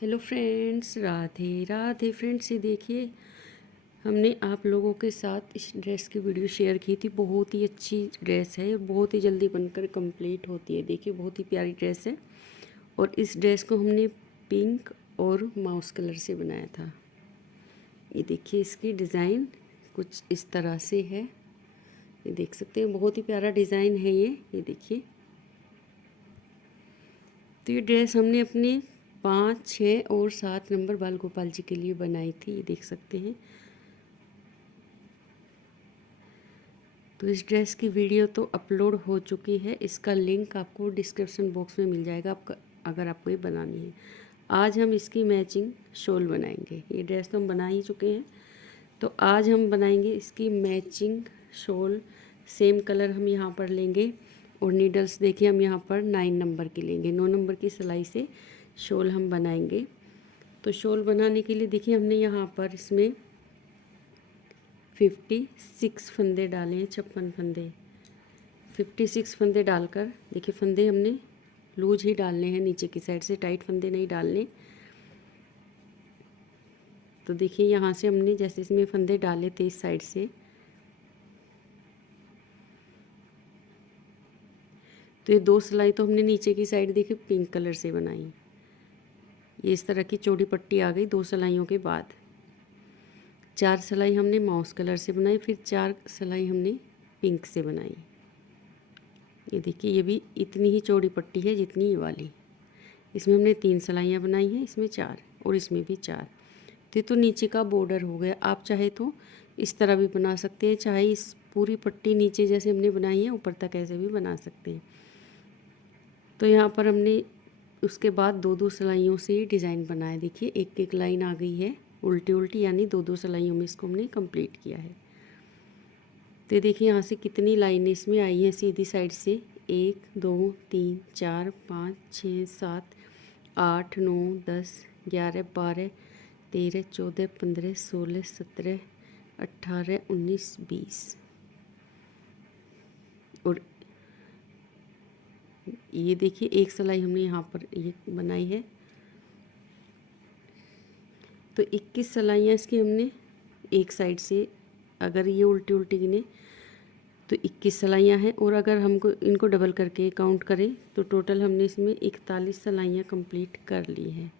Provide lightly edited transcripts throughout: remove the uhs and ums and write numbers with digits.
Hello friends, Radhe Radhe friends. ये देखिए, हमने आप लोगों के साथ इस ड्रेस की वीडियो शेयर की थी। बहुत ही अच्छी ड्रेस है और बहुत ही जल्दी बनकर कंप्लीट होती है। देखिए, बहुत ही प्यारी ड्रेस है और इस ड्रेस को हमने पिंक और माउस कलर से बनाया था। ये देखिए, इसकी डिज़ाइन कुछ इस तरह से है। ये देख सकते हैं, बहुत ही प्यारा डिज़ाइन है ये देखिए। तो ये ड्रेस हमने अपने 5, 6 और 7 नंबर बाल गोपाल जी के लिए बनाई थी। ये देख सकते हैं। तो इस ड्रेस की वीडियो तो अपलोड हो चुकी है। इसका लिंक आपको डिस्क्रिप्शन बॉक्स में मिल जाएगा आपका, अगर आपको ये बनानी है। आज हम इसकी मैचिंग शॉल बनाएंगे। ये ड्रेस तो हम बना ही चुके हैं, तो आज हम बनाएंगे इसकी मैचिंग शॉल। सेम कलर हम यहाँ पर लेंगे और नीडल्स देखिए, हम यहाँ पर 9 नंबर की लेंगे। 9 नंबर की सिलाई से शॉल हम बनाएंगे। तो शॉल बनाने के लिए देखिए, हमने यहाँ पर इसमें 56 फंदे डाले हैं, 56 फंदे। 56 फंदे डालकर देखिए, फंदे हमने लूज ही डालने हैं, नीचे की साइड से टाइट फंदे नहीं डालने। तो देखिए, यहाँ से हमने जैसे इसमें फंदे डाले थे इस साइड से, तो ये 2 सिलाई तो हमने नीचे की साइड देखिए पिंक कलर से बनाई। ये इस तरह की चौड़ी पट्टी आ गई 2 सिलाइयों के बाद। 4 सिलाई हमने माउस कलर से बनाई, फिर 4 सिलाई हमने पिंक से बनाई। ये देखिए, ये भी इतनी ही चौड़ी पट्टी है जितनी ये वाली। इसमें हमने 3 सिलाइयाँ बनाई हैं, इसमें 4 और इसमें भी 4। तो नीचे का बॉर्डर हो गया। आप चाहे तो इस तरह भी बना सकते हैं, चाहे इस पूरी पट्टी नीचे जैसे हमने बनाई है ऊपर तक ऐसे भी बना सकते हैं। तो यहाँ पर हमने उसके बाद 2-2 सिलाइयों से डिज़ाइन बनाया। देखिए, एक एक लाइन आ गई है उल्टी उल्टी, यानी 2-2 सिलाइयों में इसको हमने कंप्लीट किया है। तो देखिए, यहाँ से कितनी लाइनें इसमें आई हैं सीधी साइड से। 1 2 3 4 5 6 7 8 9 10 11 12 13 14 15 16 17 18 19 20। और ये देखिए, एक सिलाई हमने यहाँ पर ये बनाई है। तो 21 सिलाइयाँ इसकी हमने एक साइड से, अगर ये उल्टी उल्टी गिने तो 21 सिलाइयाँ हैं। और अगर हमको इनको डबल करके काउंट करें तो टोटल हमने इसमें 41 सिलाइयाँ कंप्लीट कर ली हैं।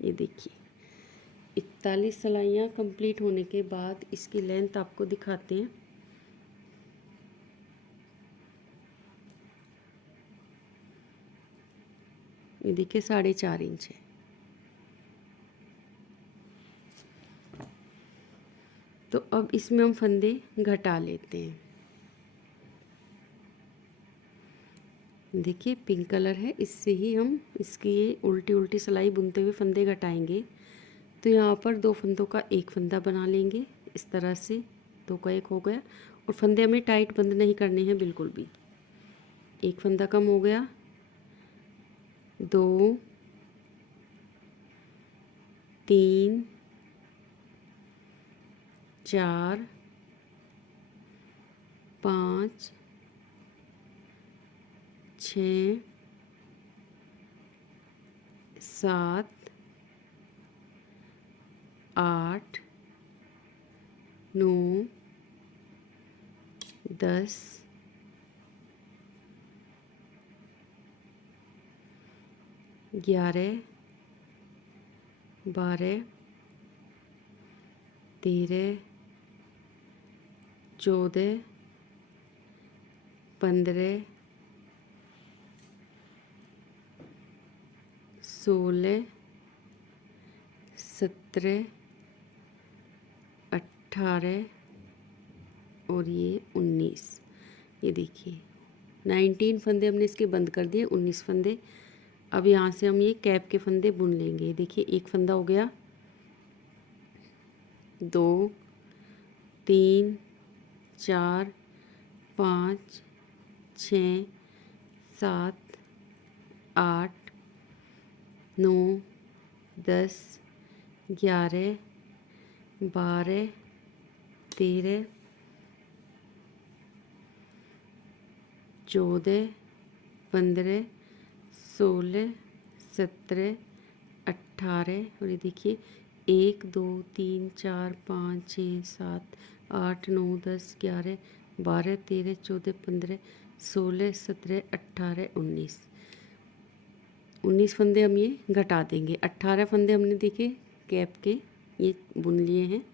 ये देखिए, 41 सिलाइयाँ कंप्लीट होने के बाद इसकी लेंथ आपको दिखाते हैं। ये देखिए, 4.5 इंच है। तो अब इसमें हम फंदे घटा लेते हैं। देखिए, पिंक कलर है, इससे ही हम इसकी ये उल्टी उल्टी सिलाई बुनते हुए फंदे घटाएंगे। तो यहाँ पर 2 फंदों का एक फंदा बना लेंगे इस तरह से। 2 का 1 हो गया। और फंदे हमें टाइट बंद नहीं करने हैं बिल्कुल भी। एक फंदा कम हो गया, 2 3 4 5 6 7 8 9 10 11 12 13 14 15 16 17 18 और ये 19। ये देखिए, 19 फंदे हमने इसके बंद कर दिए, 19 फंदे। अब यहाँ से हम ये कैप के फंदे बुन लेंगे। देखिए, एक फंदा हो गया, 2 3 4 5 6 7 8 9 10 11 12 13 14 15 16 17, 18 और ये देखिए 1 2 3 4 5 6 7 8 9 10 11 12 13 14 15 16 17 18 19 फंदे हम ये घटा देंगे। 18 फंदे हमने देखे कैप के ये बुन लिए हैं।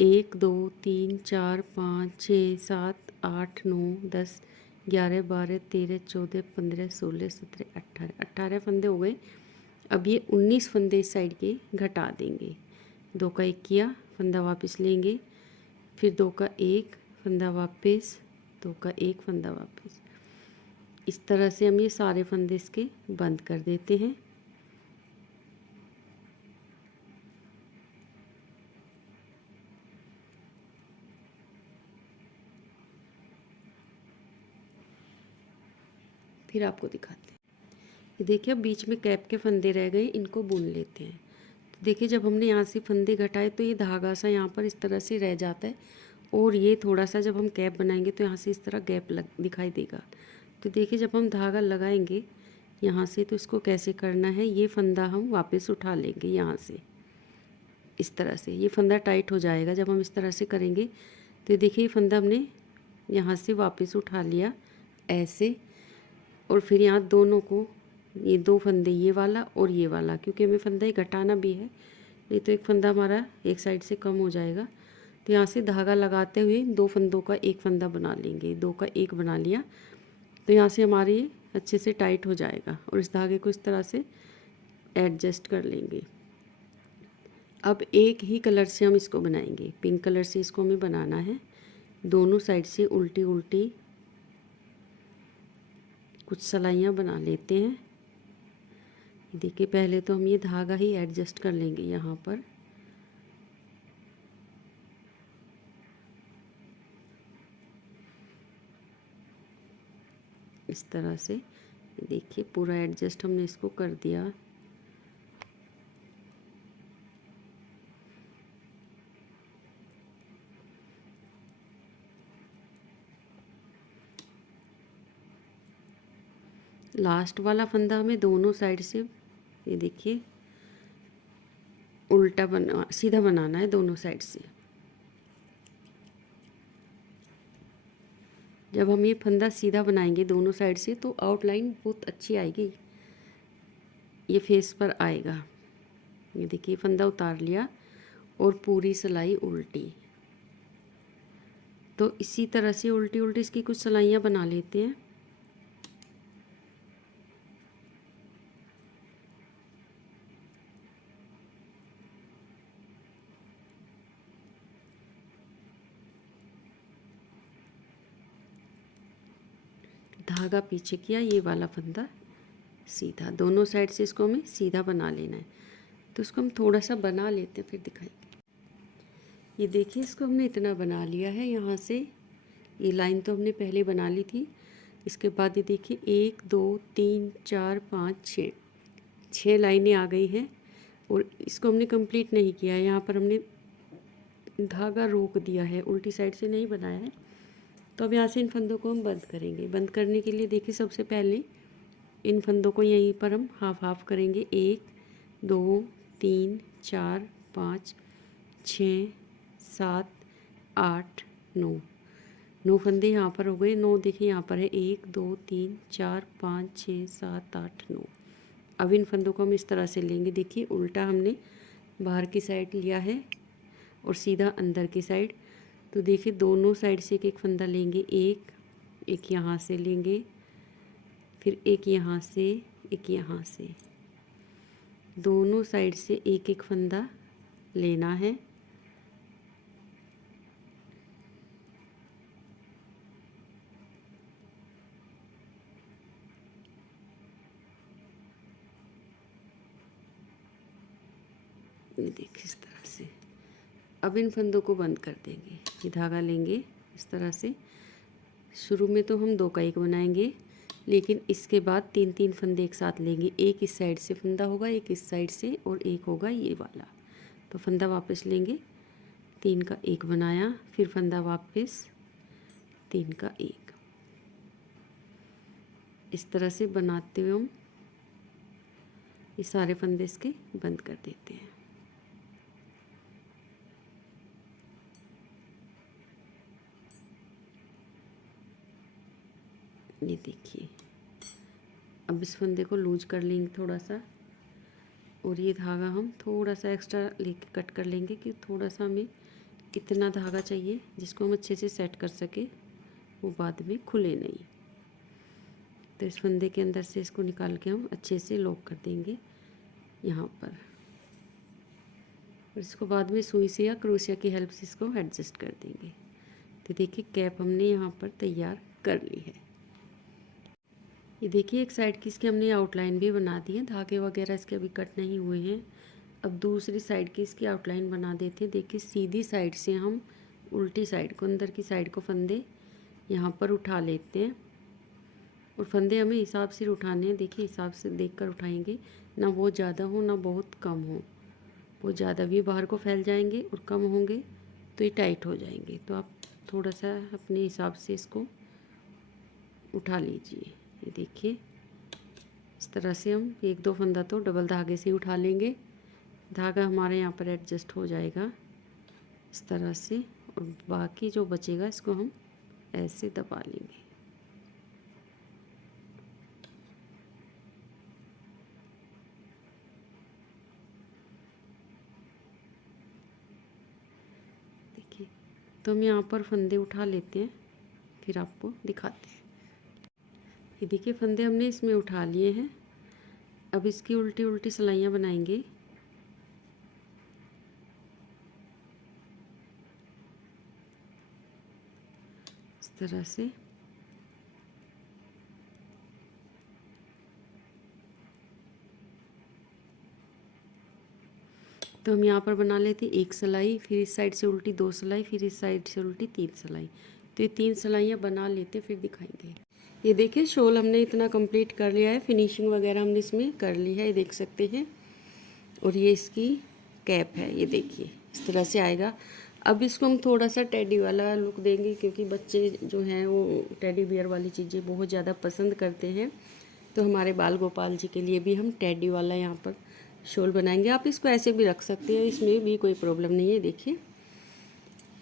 1 2 3 4 5 6 7 8 9 10 11 12 13 14 15 16 17 18 फंदे हो गए। अब ये 19 फंदे इस साइड के घटा देंगे। 2 का 1 किया, फंदा वापस लेंगे, फिर 2 का 1 फंदा वापस, 2 का 1 फंदा वापस। इस तरह से हम ये सारे फंदे इसके बंद कर देते हैं। फिर आपको दिखाते हैं। ये देखिए अब बीच में कैप के फंदे रह गए, इनको बुन लेते हैं। तो देखिए जब हमने यहाँ से फंदे घटाए तो ये धागा सा यहाँ पर इस तरह से रह जाता है और ये थोड़ा सा जब हम कैप बनाएंगे तो यहाँ से इस तरह गैप लग दिखाई देगा। तो देखिए जब हम धागा लगाएंगे यहाँ से तो इसको कैसे करना है, ये फंदा हम वापस उठा लेंगे यहाँ से इस तरह से। ये फंदा टाइट हो जाएगा जब हम इस तरह से करेंगे। तो देखिए ये फंदा हमने यहाँ से वापस उठा लिया ऐसे, और फिर यहाँ दोनों को ये 2 फंदे ये वाला और ये वाला, क्योंकि हमें फंदा ही घटाना भी है, नहीं तो एक फंदा हमारा एक साइड से कम हो जाएगा। तो यहाँ से धागा लगाते हुए 2 फंदों का एक फंदा बना लेंगे। 2 का 1 बना लिया तो यहाँ से हमारे ये अच्छे से टाइट हो जाएगा और इस धागे को इस तरह से एडजस्ट कर लेंगे। अब एक ही कलर से हम इसको बनाएंगे, पिंक कलर से इसको हमें बनाना है। दोनों साइड से उल्टी उल्टी कुछ सलाइयाँ बना लेते हैं। देखिए पहले तो हम ये धागा ही एडजस्ट कर लेंगे यहाँ पर। इस तरह से देखिए पूरा एडजस्ट हमने इसको कर दिया। लास्ट वाला फंदा हमें दोनों साइड से ये देखिए उल्टा सीधा बनाना है दोनों साइड से। जब हम ये फंदा सीधा बनाएंगे दोनों साइड से तो आउटलाइन बहुत अच्छी आएगी, ये फेस पर आएगा। ये देखिए फंदा उतार लिया और पूरी सिलाई उल्टी। तो इसी तरह से उल्टी उल्टी इसकी कुछ सिलाइयाँ बना लेते हैं। धागा पीछे किया, ये वाला फंदा सीधा, दोनों साइड से इसको हमें सीधा बना लेना है। तो इसको हम थोड़ा सा बना लेते हैं फिर दिखाएंगे। ये देखिए इसको हमने इतना बना लिया है। यहाँ से ये लाइन तो हमने पहले बना ली थी। इसके बाद ये देखिए 1 2 3 4 5 6 लाइनें आ गई हैं और इसको हमने कंप्लीट नहीं किया है। यहाँ पर हमने धागा रोक दिया है, उल्टी साइड से नहीं बनाया है। तो अब यहाँ से इन फंदों को हम बंद करेंगे। बंद करने के लिए देखिए सबसे पहले इन फंदों को यहीं पर हम हाफ हाफ करेंगे। 1 2 3 4 5 6 7 8 9 फंदे यहाँ पर हो गए। 9 देखिए यहाँ पर है 1 2 3 4 5 6 7 8 9। अब इन फंदों को हम इस तरह से लेंगे। देखिए उल्टा हमने बाहर की साइड लिया है और सीधा अंदर की साइड। तो देखिए दोनों साइड से एक एक फंदा लेंगे। एक यहाँ से लेंगे, फिर एक यहाँ से, एक यहाँ से, दोनों साइड से एक एक फंदा लेना है। ये देखिए इस तरह से। अब इन फंदों को बंद कर देंगे। ये धागा लेंगे इस तरह से। शुरू में तो हम 2 का 1 बनाएंगे, लेकिन इसके बाद 3 फंदे एक साथ लेंगे। एक इस साइड से फंदा होगा, एक इस साइड से और एक होगा ये वाला। तो फंदा वापस लेंगे, 3 का 1 बनाया, फिर फंदा वापस, 3 का 1। इस तरह से बनाते हुए हम ये सारे फंदे इसके बंद कर देते हैं। ये देखिए, अब इस फंदे को लूज कर लेंगे थोड़ा सा, और ये धागा हम थोड़ा सा एक्स्ट्रा लेके कट कर लेंगे कि थोड़ा सा हमें इतना धागा चाहिए जिसको हम अच्छे से सेट कर सके, वो बाद में खुले नहीं। तो इस फंदे के अंदर से इसको निकाल के हम अच्छे से लॉक कर देंगे यहाँ पर, और इसको बाद में सुई से या क्रोशिया की हेल्प से इसको एडजस्ट कर देंगे। तो देखिए कैप हमने यहाँ पर तैयार कर ली है। ये देखिए एक साइड की इसकी हमने आउटलाइन भी बना दी है, धागे वगैरह इसके अभी कट नहीं हुए हैं। अब दूसरी साइड की इसकी आउटलाइन बना देते हैं। देखिए सीधी साइड से हम उल्टी साइड को, अंदर की साइड को फंदे यहाँ पर उठा लेते हैं, और फंदे हमें हिसाब से उठाने हैं। देखिए हिसाब से देखकर उठाएंगे, ना बहुत ज़्यादा हो ना बहुत कम हो। बहुत ज़्यादा भी बाहर को फैल जाएंगे और कम होंगे तो ये टाइट हो जाएंगे। तो आप थोड़ा सा अपने हिसाब से इसको उठा लीजिए। ये देखिए इस तरह से हम एक दो फंदा तो डबल धागे से उठा लेंगे, धागा हमारे यहाँ पर एडजस्ट हो जाएगा इस तरह से, और बाकी जो बचेगा इसको हम ऐसे दबा लेंगे। देखिए तो हम यहाँ पर फंदे उठा लेते हैं, फिर आपको दिखाते हैं। ये देखिए फंदे हमने इसमें उठा लिए हैं। अब इसकी उल्टी उल्टी सिलाइयाँ बनाएंगे। इस तरह से तो हम यहाँ पर बना लेते हैं एक सिलाई, फिर इस साइड से उल्टी दो सिलाई, फिर इस साइड से उल्टी तीन सिलाई। तो ये तीन सिलाइयाँ बना लेते फिर दिखाएंगे। ये देखिए शॉल हमने इतना कंप्लीट कर लिया है, फिनिशिंग वगैरह हमने इसमें कर ली है, ये देख सकते हैं। और ये इसकी कैप है, ये देखिए इस तरह से आएगा। अब इसको हम थोड़ा सा टेडी वाला लुक देंगे, क्योंकि बच्चे जो हैं वो टेडी बियर वाली चीज़ें बहुत ज़्यादा पसंद करते हैं। तो हमारे बाल गोपाल जी के लिए भी हम टेडी वाला यहाँ पर शॉल बनाएंगे। आप इसको ऐसे भी रख सकते हैं, इसमें भी कोई प्रॉब्लम नहीं है। देखिए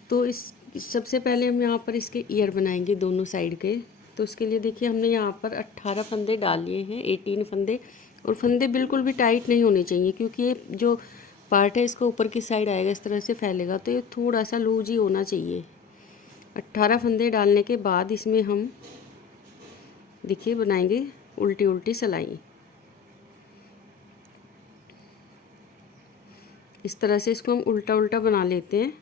तो इस सबसे पहले हम यहाँ पर इसके ईयर बनाएंगे दोनों साइड के। तो उसके लिए देखिए हमने यहाँ पर 18 फंदे डाल लिए हैं, 18 फंदे। और फंदे बिल्कुल भी टाइट नहीं होने चाहिए, क्योंकि ये जो पार्ट है इसको ऊपर की साइड आएगा, इस तरह से फैलेगा, तो ये थोड़ा सा लूज ही होना चाहिए। 18 फंदे डालने के बाद इसमें हम देखिए बनाएंगे उल्टी उल्टी सिलाई। इस तरह से इसको हम उल्टा उल्टा बना लेते हैं,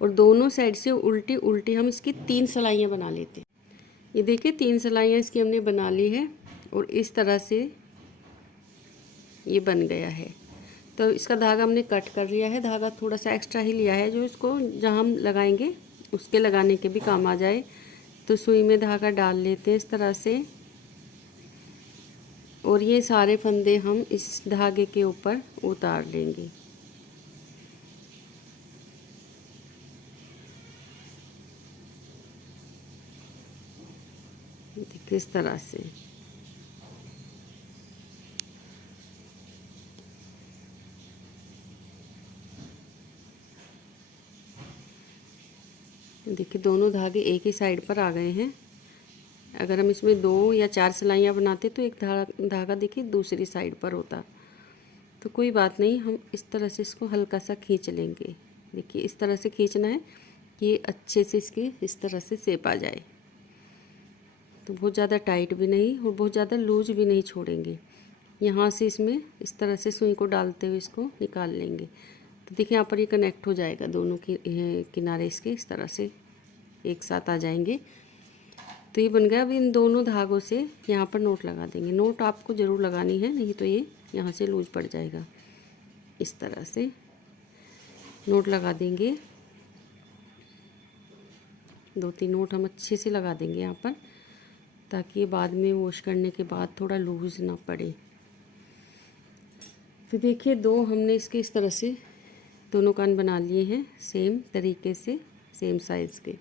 और दोनों साइड से उल्टी उल्टी हम इसकी 3 सिलाइयाँ बना लेते हैं। ये देखिए 3 सिलाइयाँ इसकी हमने बना ली है, और इस तरह से ये बन गया है। तो इसका धागा हमने कट कर लिया है, धागा थोड़ा सा एक्स्ट्रा ही लिया है, जो इसको जहाँ हम लगाएंगे उसके लगाने के भी काम आ जाए। तो सुई में धागा डाल लेते हैं इस तरह से, और ये सारे फंदे हम इस धागे के ऊपर उतार लेंगे। देखिए इस तरह से। देखिए दोनों धागे एक ही साइड पर आ गए हैं। अगर हम इसमें 2 या 4 सिलाइयाँ बनाते तो एक धागा देखिए दूसरी साइड पर होता। तो कोई बात नहीं, हम इस तरह से इसको हल्का सा खींच लेंगे। देखिए इस तरह से खींचना है कि ये अच्छे से इसकी इस तरह से शेप आ जाए। तो बहुत ज़्यादा टाइट भी नहीं और बहुत ज़्यादा लूज भी नहीं छोड़ेंगे। यहाँ से इसमें इस तरह से सुई को डालते हुए इसको निकाल लेंगे। तो देखिए यहाँ पर ये कनेक्ट हो जाएगा, दोनों की किनारे इसके इस तरह से एक साथ आ जाएंगे। तो ये बन गया। अब इन दोनों धागों से यहाँ पर नोट लगा देंगे। नोट आपको ज़रूर लगानी है, नहीं तो ये यहाँ से लूज पड़ जाएगा। इस तरह से नोट लगा देंगे, 2-3 नोट हम अच्छे से लगा देंगे यहाँ पर, ताकि ये बाद में वॉश करने के बाद थोड़ा लूज ना पड़े। तो देखिए 2 हमने इसके इस तरह से दोनों कान बना लिए हैं, सेम तरीके से सेम साइज़ के।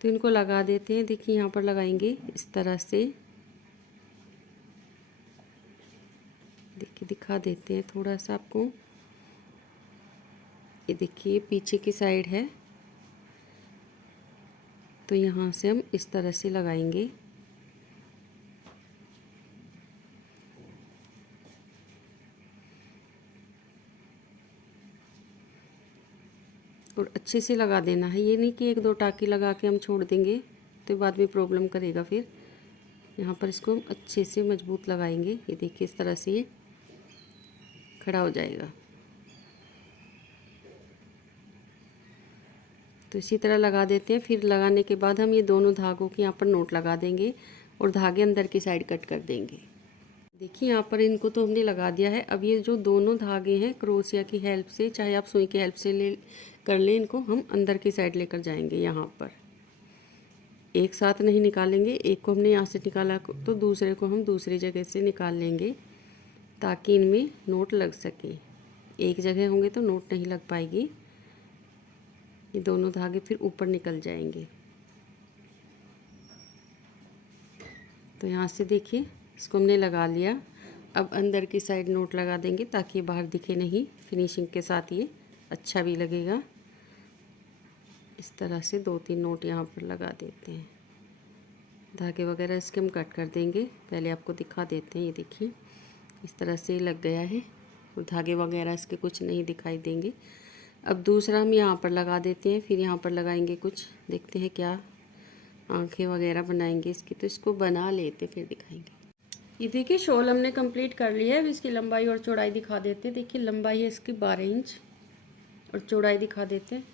तो इनको लगा देते हैं। देखिए यहाँ पर लगाएंगे इस तरह से, देखिए दिखा देते हैं थोड़ा सा आपको। ये देखिए पीछे की साइड है, तो यहाँ से हम इस तरह से लगाएंगे। और अच्छे से लगा देना है, ये नहीं कि एक दो टाँकी लगा के हम छोड़ देंगे तो बाद में प्रॉब्लम करेगा फिर। यहाँ पर इसको हम अच्छे से मजबूत लगाएंगे। ये देखिए इस तरह से ये खड़ा हो जाएगा। तो इसी तरह लगा देते हैं। फिर लगाने के बाद हम ये दोनों धागों के यहाँ पर नोट लगा देंगे और धागे अंदर की साइड कट कर देंगे। देखिए यहाँ पर इनको तो हमने लगा दिया है। अब ये जो दोनों धागे हैं क्रोशिया की हेल्प से, चाहे आप सुई की हेल्प से ले कर लें, इनको हम अंदर की साइड लेकर जाएंगे। यहाँ पर एक साथ नहीं निकालेंगे, एक को हमने यहाँ से निकाला तो दूसरे को हम दूसरी जगह से निकाल लेंगे ताकि इनमें नोट लग सके। एक जगह होंगे तो नोट नहीं लग पाएगी, ये दोनों धागे फिर ऊपर निकल जाएंगे। तो यहाँ से देखिए इसको हमने लगा लिया। अब अंदर की साइड नोट लगा देंगे ताकि ये बाहर दिखे नहीं, फिनिशिंग के साथ ये अच्छा भी लगेगा। इस तरह से 2-3 नोट यहाँ पर लगा देते हैं। धागे वगैरह इसके हम कट कर देंगे, पहले आपको दिखा देते हैं। ये देखिए इस तरह से लग गया है और धागे वगैरह इसके कुछ नहीं दिखाई देंगे। अब दूसरा हम यहाँ पर लगा देते हैं, फिर यहाँ पर लगाएंगे कुछ, देखते हैं क्या आंखें वगैरह बनाएंगे इसकी। तो इसको बना लेते फिर दिखाएंगे। ये देखिए शॉल हमने कंप्लीट कर लिया है। अब इसकी लंबाई और चौड़ाई दिखा देते हैं। देखिए लंबाई है इसकी 12 इंच और चौड़ाई दिखा देते हैं।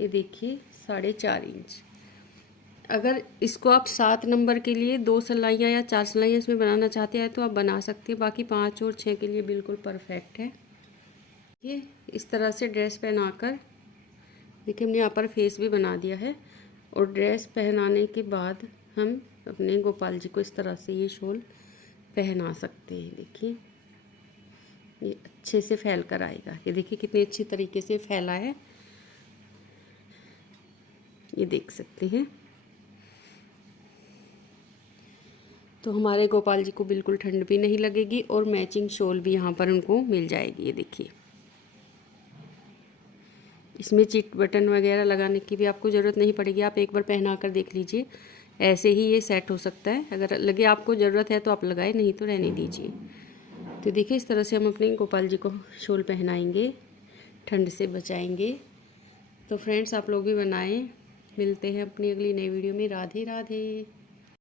ये देखिए 4.5 इंच। अगर इसको आप 7 नंबर के लिए 2 सिलाइयाँ या 4 सिलाइयाँ इसमें बनाना चाहते हैं तो आप बना सकते हैं, बाकी 5 और 6 के लिए बिल्कुल परफेक्ट है। ये इस तरह से ड्रेस पहनाकर देखिए हमने यहाँ पर फेस भी बना दिया है। और ड्रेस पहनाने के बाद हम अपने गोपाल जी को इस तरह से ये शॉल पहना सकते हैं। देखिए ये अच्छे से फैल कर आएगा। ये देखिए कितने अच्छी तरीके से फैला है, ये देख सकते हैं। तो हमारे गोपाल जी को बिल्कुल ठंड भी नहीं लगेगी और मैचिंग शॉल भी यहाँ पर उनको मिल जाएगी। ये देखिए इसमें चिट बटन वगैरह लगाने की भी आपको ज़रूरत नहीं पड़ेगी, आप एक बार पहना कर देख लीजिए, ऐसे ही ये सेट हो सकता है। अगर लगे आपको ज़रूरत है तो आप लगाए, नहीं तो रहने दीजिए। तो देखिए इस तरह से हम अपने गोपाल जी को शॉल पहनाएंगे, ठंड से बचाएंगे। तो फ्रेंड्स आप लोग भी बनाएं। मिलते हैं अपनी अगली नई वीडियो में। राधे राधे।